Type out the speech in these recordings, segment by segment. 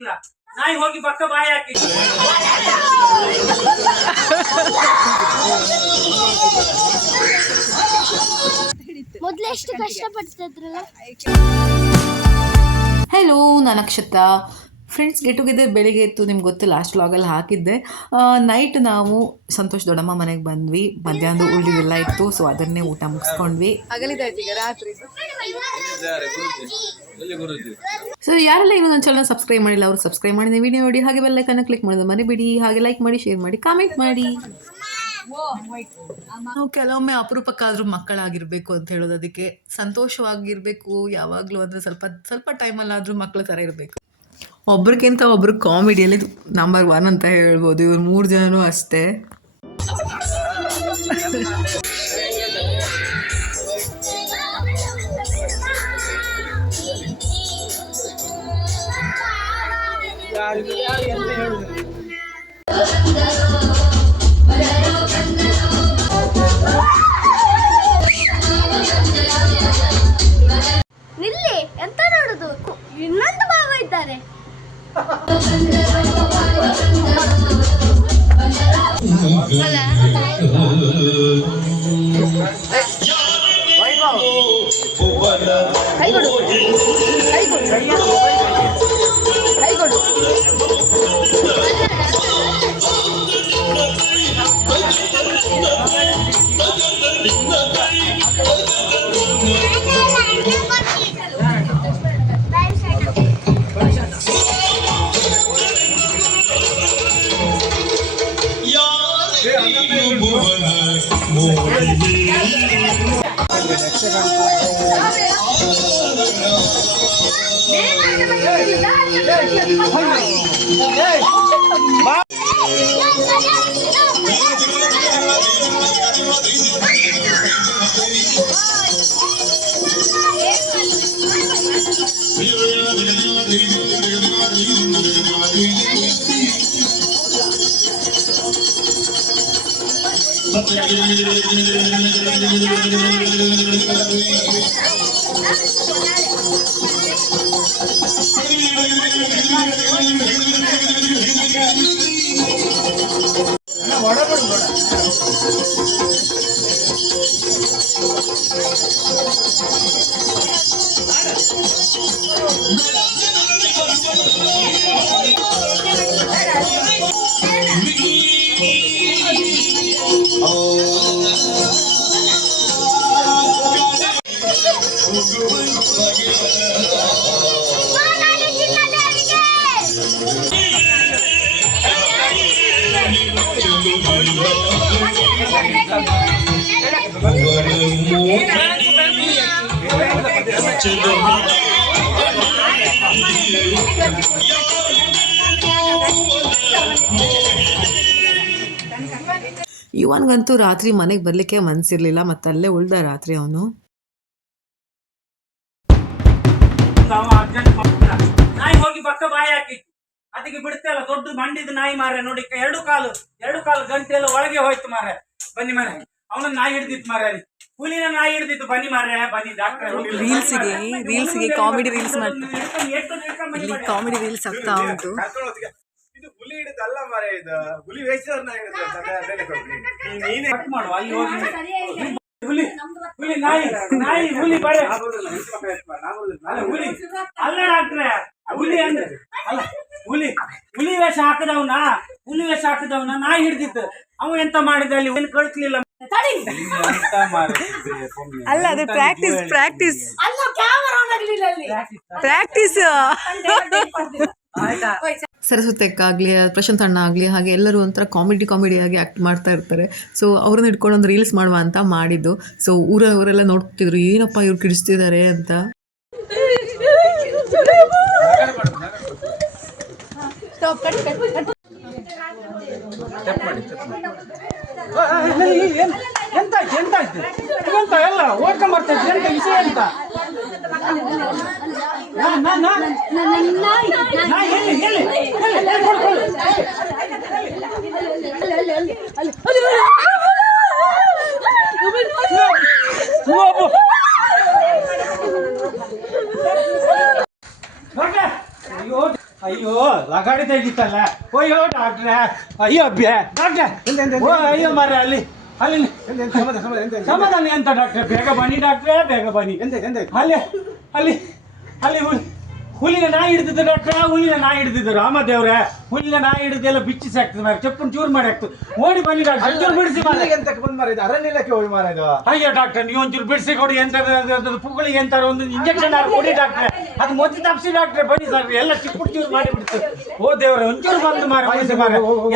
ನಾಯಿ ಹೋಗಿ ಪಕ್ಕ ಬಾಯಿ ಹಾಕಿ ಮೊದಲು ಎಷ್ಟು ಕಷ್ಟಪಡ್ತಿದ್ರಲ್ಲ. ಹೆಲೋ, ನಾನು ನಕ್ಷತ್ರ. ಫ್ರೆಂಡ್ಸ್ ಗೆಟ್ ಟುಗೆದರ್ ಬೆಳಿಗ್ಗೆ ಇತ್ತು, ನಿಮ್ಗೆ ಗೊತ್ತು, ಲಾಸ್ಟ್ ವ್ಲಾಗಲ್ಲಿ ಹಾಕಿದ್ದೆ. ನೈಟ್ ನಾವು ಸಂತೋಷ್ ದೊಡ್ಡಮ್ಮ ಮನೆಗೆ ಬಂದ್ವಿ. ಮಧ್ಯಾಹ್ನದ ಉಳಿದೆಲ್ಲ ಇತ್ತು, ಸೊ ಅದನ್ನೇ ಊಟ ಮುಗಿಸ್ಕೊಂಡ್ವಿ. ಸೊ ಯಾರೆಲ್ಲ ಇನ್ನೂ ನನ್ನ ಚಾನಲ್ ಸಬ್ಸ್ಕ್ರೈಬ್ ಮಾಡಿಲ್ಲ ಅವರು ಸಬ್ಸ್ಕ್ರೈಬ್ ಮಾಡಿ, ವಿಡಿಯೋ ನೋಡಿ, ಹಾಗೆ ಬೆಲ್ ಐಕಾನ್ ಕ್ಲಿಕ್ ಮಾಡೋದು ಮರಿಬೇಡಿ. ಹಾಗೆ ಲೈಕ್ ಮಾಡಿ, ಶೇರ್ ಮಾಡಿ, ಕಾಮೆಂಟ್ ಮಾಡಿ. ನಾವು ಕೆಲವೊಮ್ಮೆ ಅಪರೂಪಕ್ಕಾದ್ರೂ ಮಕ್ಕಳಾಗಿರ್ಬೇಕು ಅಂತ ಹೇಳೋದು, ಅದಕ್ಕೆ ಸಂತೋಷವಾಗಿರ್ಬೇಕು ಯಾವಾಗಲೂ. ಅಂದರೆ ಸ್ವಲ್ಪ ಟೈಮಲ್ಲಾದರೂ ಮಕ್ಕಳ ಥರ ಇರಬೇಕು. ಒಬ್ರಿಗಿಂತ ಒಬ್ರು ಕಾಮಿಡಿಯಲ್ಲಿ ನಂಬರ್ 1 ಅಂತ ಹೇಳ್ಬೋದು. ಇವ್ರು 3 ಜನನೂ ಅಷ್ಟೇ. ನಿಲ್ಲಿ, ಎಂತ ನೋಡುದು? ಇನ್ನೊಂದು ಭಾವ ಇದ್ದಾರೆ. ಇವನಿಗಂತೂ ರಾತ್ರಿ ಮನೆಗೆ ಬರ್ಲಿಕ್ಕೆ ಮನ್ಸಿರ್ಲಿಲ್ಲ, ಮತ್ತೆ ಅಲ್ಲೇ ಉಳ್ದ ರಾತ್ರಿ ಅವನು. ನಾಯಿ ಹೋಗಿ ಪಕ್ಕ ಬಾಯಿ ಹಾಕಿ ಅದಕ್ಕೆ ಬಿಡ್ತಲ್ಲ. ದೊಡ್ಡ ಮಂಡಿದ ನಾಯಿ ಮಾರ್ರೆ ನೋಡಿ, ಎರಡು ಕಾಲು ಗಂಟೆ ಎಲ್ಲ ಒಳಗೆ ಹೋಯ್ತು ಮಾರ್ರೆ. ಬನ್ನಿ ಮಾರ್ರೆ, ಅವನ ನಾಯಿ ಹಿಡ್ದಿತ್ತು ಮಾರ್ರೆ, ಹುಲಿನ ನಾಯಿ ಹಿಡ್ದಿತ್ತು. ಬನ್ನಿ ಮಾರ್ರೆ, ಬನ್ನಿ ಡಾಕ್ಟರ್. ರೀಲ್ಸ್ಗೆ ಕಾಮಿಡಿ ರೀಲ್ಸ್ ಮಾಡ್ತಾರೆ, ಕಾಮಿಡಿ ರೀಲ್ಸ್ ಆಗ್ತಾ ಉಂಟು. ಇದು ಹುಲಿ ಹಿಡಿದಲ್ಲ ಮಾರೆ, ಇದು ಹುಲಿ ವೇಷವನ್ನ ನೀನೇ ಕಟ್ ಮಾಡುವ. ಅಲ್ಲಿ ಹೋಗಿ ಹುಲಿ ನಾಯಿ ಹುಲಿ ಬರೆ ಹುಲಿ ಅಲ್ಲ ಡಾಕ್ಟ್ರೆ. ಹುಲಿ ಅಂದ್ರೆ ಅಲ್ಲ, ಹುಲಿ ವೇಷ ಹಾಕದವನ ನಾಯಿ ಹಿಡ್ದಿತ್ತು. ಅವ ಎಂತ ಮಾಡಿದ ಅಲ್ಲಿ ಏನು ಕಳಿಸ್ಲಿಲ್ಲ. ಅಲ್ಲ, ಅದು ಪ್ರಾಕ್ಟೀಸ್ ಸರಸ್ವತಿ ಅಕ್ಕ ಆಗಲಿ, ಪ್ರಶಾಂತ್ ಅಣ್ಣ ಆಗಲಿ, ಹಾಗೆ ಎಲ್ಲರೂ ಒಂಥರ ಕಾಮಿಡಿಯಾಗಿ ಆ್ಯಕ್ಟ್ ಮಾಡ್ತಾ ಇರ್ತಾರೆ. ಸೊ ಅವ್ರನ್ನ ಹಿಡ್ಕೊಂಡು ಒಂದು ರೀಲ್ಸ್ ಮಾಡುವ ಅಂತ ಮಾಡಿದ್ದು. ಸೊ ಊರೆಲ್ಲ ನೋಡ್ತಿದ್ರು, ಏನಪ್ಪ ಇವ್ರು ಕಿಡಿಸ್ತಿದ್ದಾರೆ ಅಂತ. ಎಂತಾಯ್ತು ಎಲ್ಲ ಓದ್ಕೊಂಡ್ ಬರ್ತೈತೆ. ಎಂತ ವಿಷಯ ಅಂತ ಅಯ್ಯೋ ಲಗಾಡಿ ತೆಗಿತಲ್ಲ. ಅಯ್ಯೋ ಡಾಕ್ಟ್ರೆ, ಅಯ್ಯೋ ಅಬ್ಬ್ಯೆ ಡಾಕ್ಟ್ರೆ, ಓ ಅಯ್ಯೋ ಮಾರ ಅಲ್ಲಿ ಅಲ್ಲಿ ಸಮಾಧಾನ ಎಂತ ಡಾಕ್ಟ್ರೆ, ಬೇಗ ಬನ್ನಿ ಡಾಕ್ಟ್ರೆ, ಬೇಗ ಬನ್ನಿ. ಅಲ್ಲಿ ಅಲ್ಲಿ ಅಲ್ಲಿ ಹುಲಿನ ನಾಯಿ ಹಿಡಿದಿದ್ದು ಡಾಕ್ಟ್ರೆ, ಹುಲಿನ ನಾಯಿ ಹಿಡಿದಿದ್ದು ರಾಮದೇವ್ರೆ, ಹುಲಿನ ನಾಯಿ ಹಿಡಿದೆಲ್ಲ ಬಿಚ್ಚಿ ಸಾಕ್ತದೆ ಮಾರ, ಚಪ್ಪನ್ ಚೂರು ಮಾಡಿ ಆಗ್ತದೆ. ಓಡಿ ಬನ್ನಿ ಡಾಕ್ಟ್ರೆ, ಚೂರು ಬಿಡಿಸಿ ಅರಣ್ಯಕ್ಕೆ ಹೋಗಿ ಮಾರಾಯ್ದು. ಅಯ್ಯೋ ಡಾಕ್ಟ್ರೆ, ನೀವು ಒಂಚೂರು ಬಿಡಿಸಿ ಕೊಡಿ, ಎಂತ ಪುಗಳಿಗೆ ಎಂತಾರ ಒಂದು ಇಂಜೆಕ್ಷನ್ ಕೊಡಿ ಡಾಕ್ಟ್ರೆ, ಅದು ಮೊದಲು ತಪ್ಪಿಸಿ ಡಾಕ್ಟ್ರೆ, ಬನ್ನಿ ಸರ್, ಎಲ್ಲ ಚಿಪ್ಪು ಚೂರು ಮಾಡಿ ಬಿಡ್ತದೆ. ಓ ದೇವ್ರೆ, ಒಂಚೂರು ಬಂದು ಮಾರ,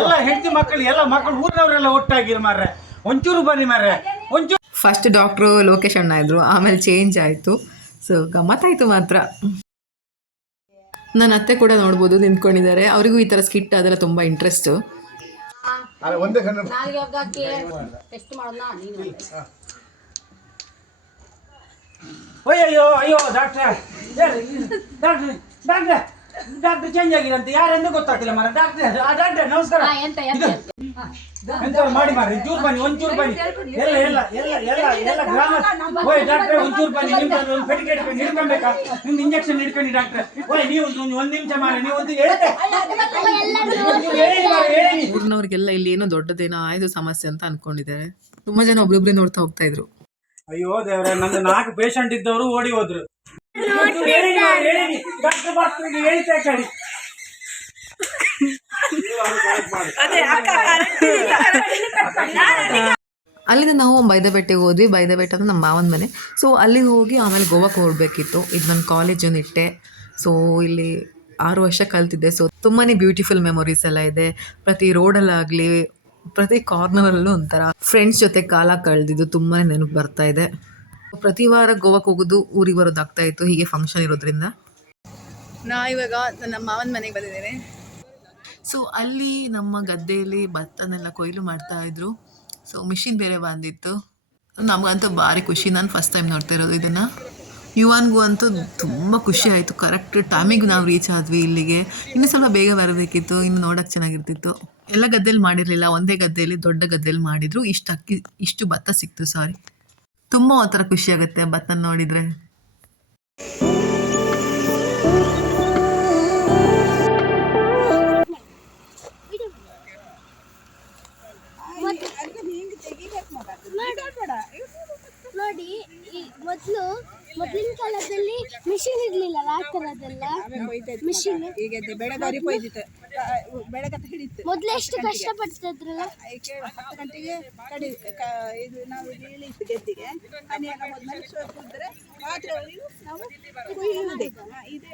ಎಲ್ಲ ಹೆಂಡತಿ ಮಕ್ಕಳು ಎಲ್ಲ ಮಕ್ಕಳು ಊರಿನವರೆಲ್ಲ ಒಟ್ಟಾಗಿರು ಮಾರ್ರೆ, ಒಂಚೂರು ಬನ್ನಿ ಮಾರ್ರೆ, ಒಂಚೂರು. ಫಸ್ಟ್ ಡಾಕ್ಟ್ರು ಲೋಕೇಶ್ ಅಣ್ಣ ಇದ್ರು, ಆಮೇಲೆ ಚೇಂಜ್ ಆಯಿತು. ಸೊ ಗಮ್ಮತ್ತಾಯಿತು ಮಾತ್ರ. ನನ್ನ ಅತ್ತೆ ಕೂಡ ನೋಡ್ಬೋದು ನಿಂತ್ಕೊಂಡಿದ್ದಾರೆ, ಅವರಿಗೂ ಈ ಥರ ಸ್ಕಿಟ್ ಅದೆಲ್ಲ ತುಂಬ ಇಂಟ್ರೆಸ್ಟು. ಒಂದೇ ಕಣ್ಣು ಅಯ್ಯೋ ಅಯ್ಯೋ ಡಾಕ್ಟ್ರೆ, ಡಾಕ್ಟ್ರೆ ಡಾಕ್ಟ್ರೆ ಡಾಕ್ಟ್ರೆ ಚೇಂಜ್ ಆಗಿರಂತೆ, ಯಾರೆಂದು ಗೊತ್ತಾಗ್ತಿಲ್ಲ ಮಾರ. ಡಾಕ್ಟ್ರೆ ಡಾಕ್ಟ್ರೆ ನಮಸ್ಕಾರ, ಎಂತ ಮಾಡಿ ಮಾರಿ, ಚೂರು ಬನ್ನಿ, ಒಂಚೂರು ಬನ್ನಿ, ಎಲ್ಲ ಎಲ್ಲ ಎಲ್ಲ ಎಲ್ಲ ಎಲ್ಲ ಗ್ರಾಮ. ಓಯ್ ಡಾಕ್ಟ್ರೆ ಒಂಚೂರು ಬನ್ನಿ, ನಿಮ್ದು ಒಂದು ಪೆಟಿಕೇಟ್ ಹಿಡ್ಕೊಬೇಕಾ, ನಿಮ್ದು ಇಂಜೆಕ್ಷನ್ ಹಿಡ್ಕೊಂಡು ಡಾಕ್ಟ್ರೆ. ಓಯ್ ನೀವು ಒಂದು ನಿಮಿಷ ಮಾರಿ, ನೀವು ಒಂದು ಹೇಳ್ತೆ ಹೇಳಿ. ಊರಿನವ್ರಿಗೆಲ್ಲ ಇಲ್ಲಿ ಏನೋ ದೊಡ್ಡದೇನೋ ಆಯ್ದು ಸಮಸ್ಯೆ ಅಂತ ಅನ್ಕೊಂಡಿದ್ದಾರೆ. ತುಂಬ ಜನ ಒಬ್ರೊಬ್ರೆ ನೋಡ್ತಾ ಹೋಗ್ತಾ ಇದ್ರು. ಅಯ್ಯೋ ದೇವ್ರೆ, ನಂದು 4 ಪೇಷಂಟ್ ಇದ್ದವರು ಓಡಿ ಹೋದ್ರು. ಡಾಕ್ಟರ್ ಬರ್ತಾರೆ ಹೇಳ್ತಾ ಕಡಿ. ಅಲ್ಲಿಂದ ನಾವು ಬೈದಬೆಟ್ಟೆಗೆ ಹೋದ್ವಿ. ಬೈದಬೆಟ್ಟ ಅಂದ್ರೆ ನಮ್ಮ ಮಾವನ ಮನೆ. ಸೊ ಅಲ್ಲಿಗೆ ಹೋಗಿ ಆಮೇಲೆ ಗೋವಾಕ್ಕೆ ಹೋಗಬೇಕಿತ್ತು. ಇದು ನನ್ನ ಕಾಲೇಜು ನಿಟ್ಟೆ. ಸೊ ಇಲ್ಲಿ 6 ವರ್ಷ ಕಲ್ತಿದ್ದೆ. ಸೊ ತುಂಬಾ ಬ್ಯೂಟಿಫುಲ್ ಮೆಮೊರೀಸ್ ಎಲ್ಲ ಇದೆ. ಪ್ರತಿ ರೋಡಲ್ಲಾಗಲಿ ಪ್ರತಿ ಕಾರ್ನರಲ್ಲೂ ಒಂಥರ ಫ್ರೆಂಡ್ಸ್ ಜೊತೆ ಕಾಲ ಕಳೆದಿದ್ದು ತುಂಬಾ ನೆನಪು ಬರ್ತಾ ಇದೆ. ಪ್ರತಿ ವಾರ ಗೋವಾಕ್ಕೆ ಹೋಗೋದು, ಊರಿಗೆ ಬರೋದಾಗ್ತಾ ಇತ್ತು, ಹೀಗೆ ಫಂಕ್ಷನ್ ಇರೋದ್ರಿಂದ. ನಾ ಇವಾಗ ನಮ್ಮ ಮಾವನ ಮನೆಗೆ ಬಂದಿದ್ದೇನೆ. ಸೊ ಅಲ್ಲಿ ನಮ್ಮ ಗದ್ದೆಯಲ್ಲಿ ಭತ್ತನೆಲ್ಲ ಕೊಯ್ಲು ಮಾಡ್ತಾಯಿದ್ರು. ಸೊ ಮಿಷಿನ್ ಬೇರೆ ಬಂದಿತ್ತು. ನಮಗಂತೂ ಭಾರಿ ಖುಷಿ. ನಾನು ಫಸ್ಟ್ ಟೈಮ್ ನೋಡ್ತಾ ಇರೋದು ಇದನ್ನು. ಯುವಾನ್ಗೂ ಅಂತೂ ತುಂಬ ಖುಷಿ ಆಯಿತು. ಕರೆಕ್ಟ್ ಟೈಮಿಗೆ ನಾವು ರೀಚ್ ಆದ್ವಿ ಇಲ್ಲಿಗೆ. ಇನ್ನೂ ಸ್ವಲ್ಪ ಬೇಗ ಬರಬೇಕಿತ್ತು, ಇನ್ನು ನೋಡೋಕ್ಕೆ ಚೆನ್ನಾಗಿರ್ತಿತ್ತು. ಎಲ್ಲ ಗದ್ದೆಯಲ್ಲಿ ಮಾಡಿರಲಿಲ್ಲ, ಒಂದೇ ಗದ್ದೆಯಲ್ಲಿ, ದೊಡ್ಡ ಗದ್ದೆಯಲ್ಲಿ ಮಾಡಿದರು. ಇಷ್ಟು ಭತ್ತ ಸಿಕ್ತು. ಸಾರಿ, ತುಂಬ ಒಂಥರ ಖುಷಿ ಆಗುತ್ತೆ ಭತ್ತ ನೋಡಿದರೆ. ನೋಡಿ, ಮೊದಲಿನ ಕಾಲದಲ್ಲಿ ಮಿಷಿನ್ ಇರ್ಲಿಲ್ಲ, ಆ ತರದೆಲ್ಲ ಮಿಷಿನ್. ಮೊದ್ಲು ಎಷ್ಟು ಕಷ್ಟಪಡ್ತಿದ್ರಲ್ಲ. 10 ಗಂಟೆಗೆ ಇದು ನಾವು ಇಳಿತು ಗೆದ್ದಿಗೆ, ಕುದ್ರೆ ಮಾತ್ರ ನಾವು ಕುಯ್ಯುವುದೇ. ಇದೇ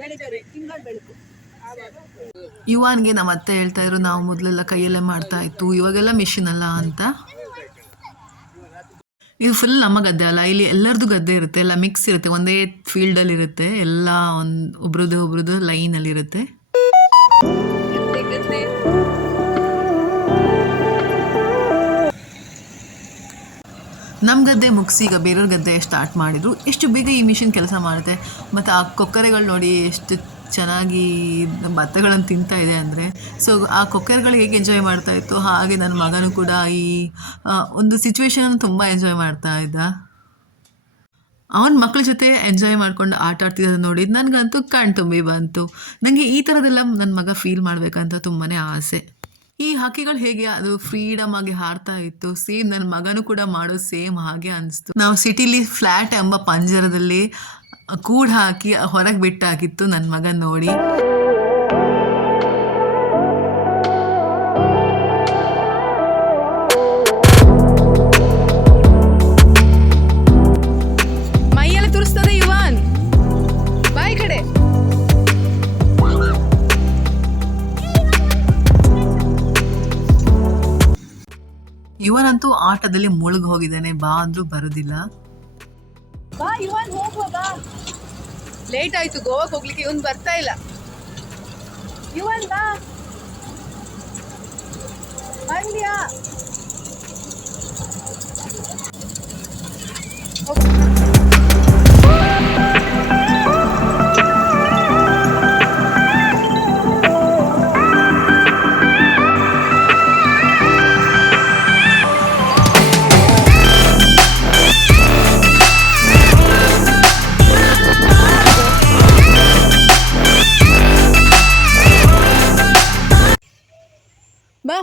ಬೆಳಗ್ಗೆ ತಿಂಗಳು ಬೆಳಕು. ಯುವಾನ್ಗೆ ನಮ್ಮ ಅತ್ತೆ ಹೇಳ್ತಾ ಇದ್ರು, ನಾವು ಮೊದಲೆಲ್ಲ ಕೈಯಲ್ಲೇ ಮಾಡ್ತಾ ಇತ್ತು, ಇವಾಗೆಲ್ಲ ಮಿಷಿನ್ ಅಲ್ಲ ಅಂತ. ಇದು ಫುಲ್ ನಮ್ಮ ಗದ್ದೆ ಅಲ್ಲ, ಇಲ್ಲಿ ಎಲ್ಲರದ್ದು ಗದ್ದೆ ಇರುತ್ತೆ, ಎಲ್ಲ ಮಿಕ್ಸ್ ಇರುತ್ತೆ, ಒಂದೇ ಫೀಲ್ಡಲ್ಲಿ ಇರುತ್ತೆ, ಎಲ್ಲ ಒಬ್ರದ್ದು ಲೈನಲ್ಲಿರುತ್ತೆ. ನಮ್ಮ ಗದ್ದೆ ಮುಗಿಸಿ ಈಗ ಬೇರೆಯವ್ರ ಗದ್ದೆ ಸ್ಟಾರ್ಟ್ ಮಾಡಿದರು. ಎಷ್ಟು ಬೇಗ ಈ ಮಿಷಿನ್ ಕೆಲಸ ಮಾಡುತ್ತೆ. ಮತ್ತು ಆ ಕೊಕ್ಕರೆಗಳು ನೋಡಿ ಎಷ್ಟು ಚೆನ್ನಾಗಿ ಭತ್ತಗಳನ್ನು ತಿಂತಾ ಇದೆ ಅಂದರೆ. ಸೊ ಆ ಕೊಕ್ಕರೆಗಳು ಹೇಗೆ ಎಂಜಾಯ್ ಮಾಡ್ತಾ ಇತ್ತು, ಹಾಗೆ ನನ್ನ ಮಗನೂ ಕೂಡ ಈ ಒಂದು ಸಿಚುವೇಶನ್ ತುಂಬ ಎಂಜಾಯ್ ಮಾಡ್ತಾ ಇದ್ದ. ಅವನ ಮಕ್ಕಳ ಜೊತೆ ಎಂಜಾಯ್ ಮಾಡ್ಕೊಂಡು ಆಟ ಆಡ್ತಿದ್ದು ನೋಡಿ ನನಗಂತೂ ಕಣ್ತುಂಬಿ ಬಂತು. ನನಗೆ ಈ ಥರದ್ದೆಲ್ಲ ನನ್ನ ಮಗ ಫೀಲ್ ಮಾಡಬೇಕಂತ ತುಂಬಾ ಆಸೆ. ಈ ಹಕ್ಕಿಗಳು ಹೇಗೆ ಅದು ಫ್ರೀಡಮ್ ಆಗಿ ಹಾರ್ತಾ ಇತ್ತು, ಸೇಮ್ ನನ್ನ ಮಗನೂ ಕೂಡ ಮಾಡೋ ಸೇಮ್ ಹಾಗೆ ಅನಿಸ್ತು. ನಾವು ಸಿಟಿಲಿ ಫ್ಲ್ಯಾಟ್ ಎಂಬ ಪಂಜರದಲ್ಲಿ ಕೂಡ್ ಹಾಕಿ ಹೊರಗೆ ಬಿಟ್ಟಾಕಿತ್ತು ನನ್ನ ಮಗ ನೋಡಿ. ಮೈಯೆಲ್ಲ ತುರಿಸ್ತದೆ ಯುವಾನ್, ಬಾಯಿ ಕಡೆ. ಯುವನಂತೂ ಆಟದಲ್ಲಿ ಮುಳುಗಿ ಹೋಗಿದ್ದಾನೆ, ಬಾ ಅಂದ್ರೂ ಬರೋದಿಲ್ಲ. ಲೇಟ್ ಆಯ್ತು ಗೋವಾಕ್ಕೆ ಹೋಗ್ಲಿಕ್ಕೆ, ಇವನು ಬರ್ತಾ ಇಲ್ಲ. ಇವನ್ ಬಾ ಬಂದ್ಯಾ?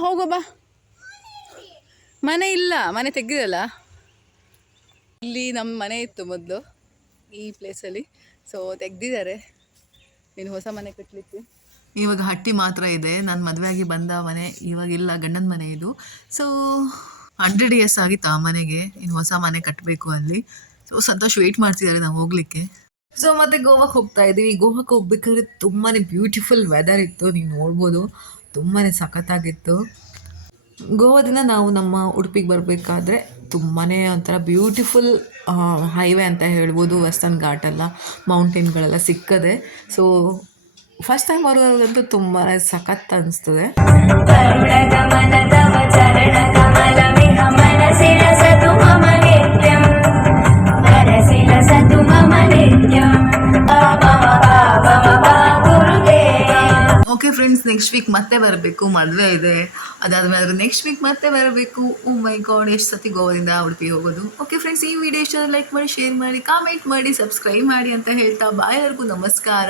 ಹೋಗೋ ಬಾ. ಮನೆ ಇಲ್ಲ, ಮನೆ ತೆಗ್ದಿದಲ್ಲ. ಇಲ್ಲಿ ನಮ್ಮ ಮನೆ ಇತ್ತು ಮೊದಲು ಈ ಪ್ಲೇಸಲ್ಲಿ, ಸೊ ತೆಗ್ದಿದ್ದಾರೆ. ಇನ್ನು ಹೊಸ ಮನೆ ಕಟ್ಟಲಿಕ್ಕೆ ಇವಾಗ ಹಟ್ಟಿ ಮಾತ್ರ ಇದೆ. ನಾನು ಮದುವೆಯಾಗಿ ಬಂದ ಮನೆ ಇವಾಗಿಲ್ಲ, ಗಂಡನ ಮನೆ ಇದು. ಸೊ 100 years ಆಗಿತ್ತು ಆ ಮನೆಗೆ. ಇನ್ನು ಹೊಸ ಮನೆ ಕಟ್ಟಬೇಕು ಅಲ್ಲಿ. ಸೊ ಸಂತೋಷ್ ವೆಯ್ಟ್ ಮಾಡ್ತಿದ್ದಾರೆ ನಾವು ಹೋಗ್ಲಿಕ್ಕೆ. ಸೊ ಮತ್ತೆ ಗೋವಾಕ್ಕೆ ಹೋಗ್ತಾ ಇದ್ದೀವಿ. ಗೋವಾಕ್ಕೆ ಹೋಗ್ಬೇಕಾದ್ರೆ ತುಂಬಾ ಬ್ಯೂಟಿಫುಲ್ ವೆದರ್ ಇತ್ತು, ನೀವು ನೋಡ್ಬೋದು. ತುಂಬಾ ಸಖತ್ತಾಗಿತ್ತು. ಗೋವಾದಿಂದ ನಾವು ನಮ್ಮ ಉಡುಪಿಗೆ ಬರಬೇಕಾದ್ರೆ ತುಂಬಾ ಒಂಥರ ಬ್ಯೂಟಿಫುಲ್ ಹೈವೇ ಅಂತ ಹೇಳ್ಬೋದು. ವೆಸ್ಟರ್ನ್ ಘಾಟೆಲ್ಲ, ಮೌಂಟೇನ್ಗಳೆಲ್ಲ ಸಿಕ್ಕದೆ. ಸೊ ಫಸ್ಟ್ ಟೈಮ್ ಬರೋದಂತೂ ತುಂಬಾ ಸಖತ್ ಅನಿಸ್ತದೆ. ಓಕೆ ಫ್ರೆಂಡ್ಸ್, ನೆಕ್ಸ್ಟ್ ವೀಕ್ ಮತ್ತೆ ಬರಬೇಕು, ಮದುವೆ ಇದೆ. ಅದಾದ್ಮೇಲೆ ನೆಕ್ಸ್ಟ್ ವೀಕ್ ಮತ್ತೆ ಬರಬೇಕು. ಓ ಮೈ ಗಾಡ್, ಎಷ್ಟು ಸತಿ ಗೋವಾದಿಂದ ಉಡುಪಿ ಹೋಗೋದು. ಓಕೆ ಫ್ರೆಂಡ್ಸ್, ಈ ವಿಡಿಯೋ ಇಷ್ಟ ಲೈಕ್ ಮಾಡಿ, ಶೇರ್ ಮಾಡಿ, ಕಾಮೆಂಟ್ ಮಾಡಿ, ಸಬ್ಸ್ಕ್ರೈಬ್ ಮಾಡಿ ಅಂತ ಹೇಳ್ತಾ ಬಾಯ್, ಎಲ್ಲರಿಗೂ ನಮಸ್ಕಾರ.